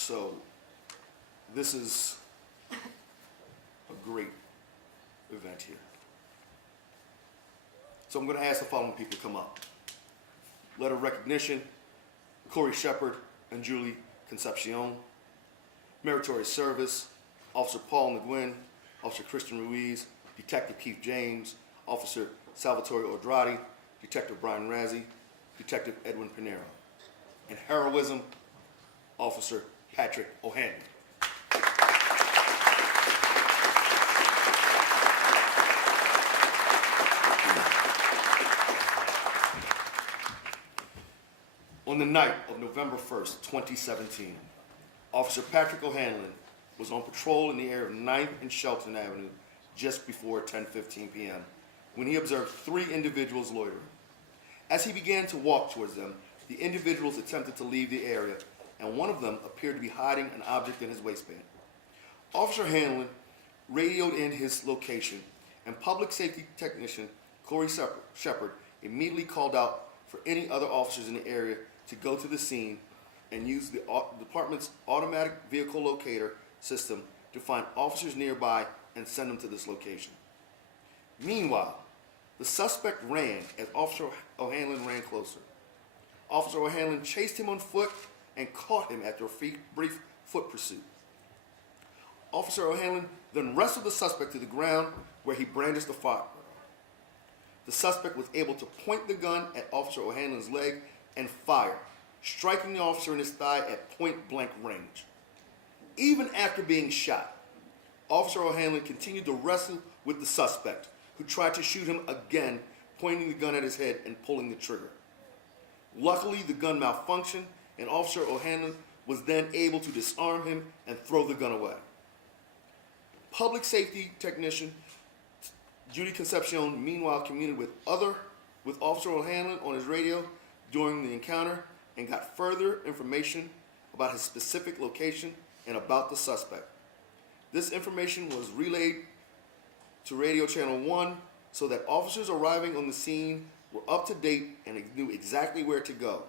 So this is a great event here. So I'm going to ask the following people to come up. Letter of recognition, Corey Shepard and Julie Concepcion. Meritorious service, Officer Paul Nguyen, Officer Christian Ruiz, Detective Keith James, Officer Salvatore Odradi, Detective Brian Razzie, Detective Edwin Pinero. And heroism, Officer Patrick O'Hanlon. On the night of November 1st, 2017, Officer Patrick O'Hanlon was on patrol in the area of 9th and Shelton Avenue just before 10:15 p.m. when he observed 3 individuals loitering. As he began to walk towards them, the individuals attempted to leave the area, and one of them appeared to be hiding an object in his waistband. Officer Hanlon radioed in his location, and public safety technician Corey Shepard immediately called out for any other officers in the area to go to the scene and use the department's automatic vehicle locator system to find officers nearby and send them to this location. Meanwhile, the suspect ran as Officer O'Hanlon ran closer. Officer O'Hanlon chased him on foot and caught him after a brief foot pursuit. Officer O'Hanlon then wrestled the suspect to the ground where he brandished the firearm. The suspect was able to point the gun at Officer O'Hanlon's leg and fire, striking the officer in his thigh at point-blank range. Even after being shot, Officer O'Hanlon continued to wrestle with the suspect, who tried to shoot him again, pointing the gun at his head and pulling the trigger. Luckily, the gun malfunctioned, and Officer O'Hanlon was then able to disarm him and throw the gun away. Public safety technician Judy Concepcion, meanwhile, communicated with Officer O'Hanlon on his radio during the encounter and got further information about his specific location and about the suspect. This information was relayed to Radio Channel 1 so that officers arriving on the scene were up to date and knew exactly where to go.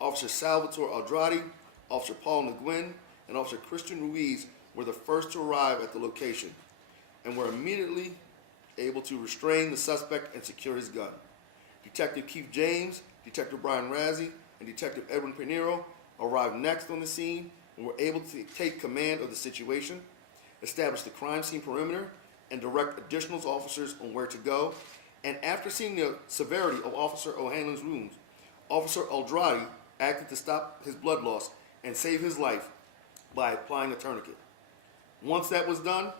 Officer Salvatore Aldradi, Officer Paul Nguyen, and Officer Christian Ruiz were the first to arrive at the location and were immediately able to restrain the suspect and secure his gun. Detective Keith James, Detective Brian Razzie, and Detective Edwin Pinero arrived next on the scene and were able to take command of the situation, establish the crime scene perimeter, and direct additional officers on where to go. And after seeing the severity of Officer O'Hanlon's wounds, Officer Aldradi acted to stop his blood loss and save his life by applying a tourniquet. Once that was done,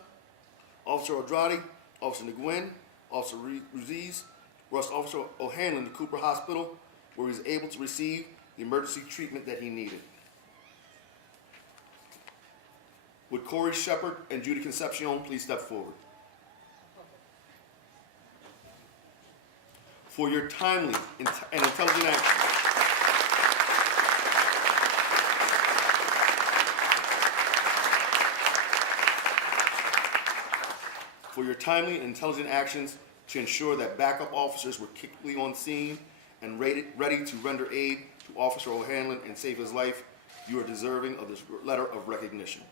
Officer Aldradi, Officer Nguyen, Officer Ruiz rushed Officer O'Hanlon to Cooper Hospital, where he was able to receive the emergency treatment that he needed. Would Corey Shepard and Judy Concepcion please step forward? For your timely and intelligent action, for your timely and intelligent actions to ensure that backup officers were quickly on scene and ready to render aid to Officer O'Hanlon and save his life, you are deserving of this letter of recognition.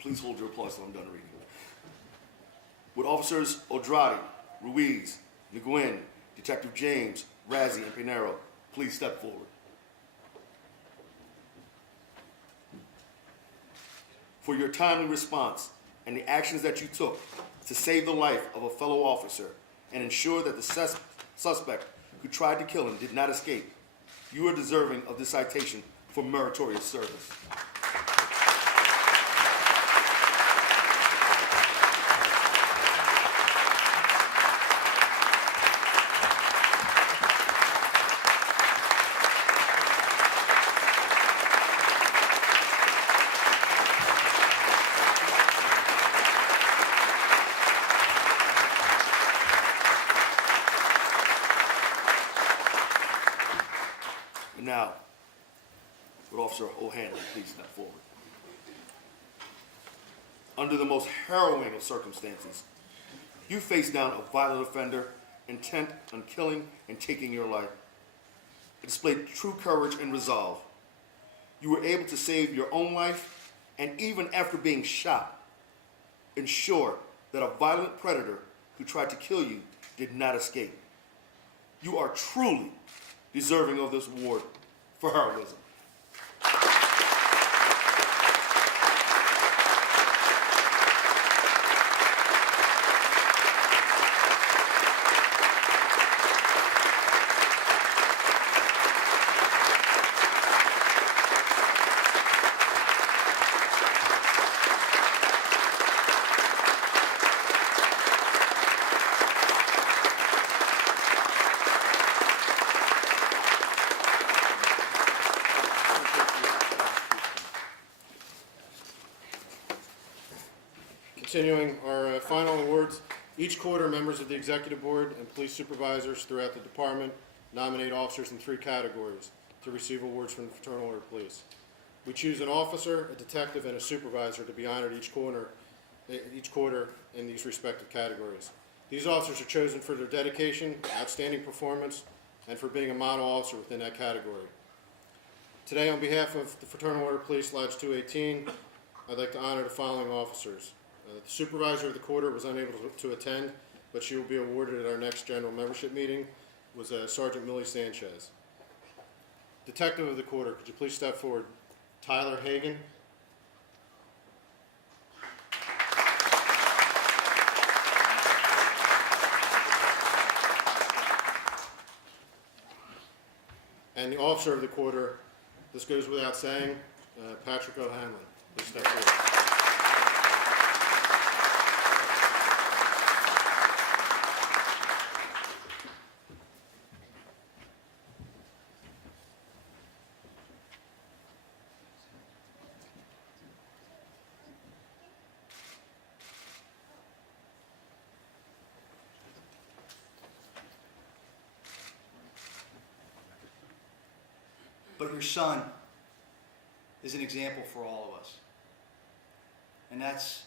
Please hold your applause till I'm done reading. Would Officers Odradi, Ruiz, Nguyen, Detective James, Razzie, and Pinero please step forward? For your timely response and the actions that you took to save the life of a fellow officer and ensure that the suspect who tried to kill him did not escape, you are deserving of this citation for meritorious service. Now, would Officer O'Hanlon please step forward? under the most harrowing of circumstances. You faced down a violent offender intent on killing and taking your life. It displayed true courage and resolve. You were able to save your own life, and even after being shot, ensure that a violent predator who tried to kill you did not escape. You are truly deserving of this award for heroism. Continuing our final awards, each quarter members of the Executive Board and police supervisors throughout the department nominate officers in 3 categories to receive awards from the Fraternal Order of Police. We choose an officer, a detective, and a supervisor to be honored each quarter in these respective categories. These officers are chosen for their dedication, outstanding performance, and for being a model officer within that category. Today, on behalf of the Fraternal Order of Police Lodge 218, I'd like to honor the following officers. The supervisor of the quarter was unable to attend, but she will be awarded at our next general membership meeting, was Sergeant Millie Sanchez. Detective of the quarter, could you please step forward? Tyler Hagan. And the officer of the quarter, this goes without saying, Patrick O'Hanlon. Please step forward. But your son is an example for all of us. And that's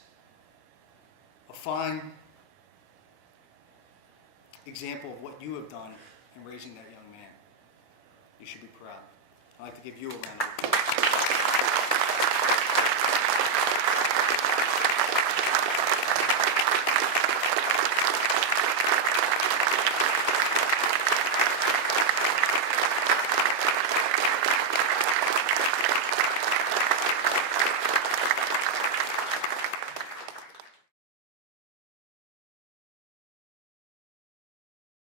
a fine example of what you have done in raising that young man. You should be proud. I'd like to give you a round of applause.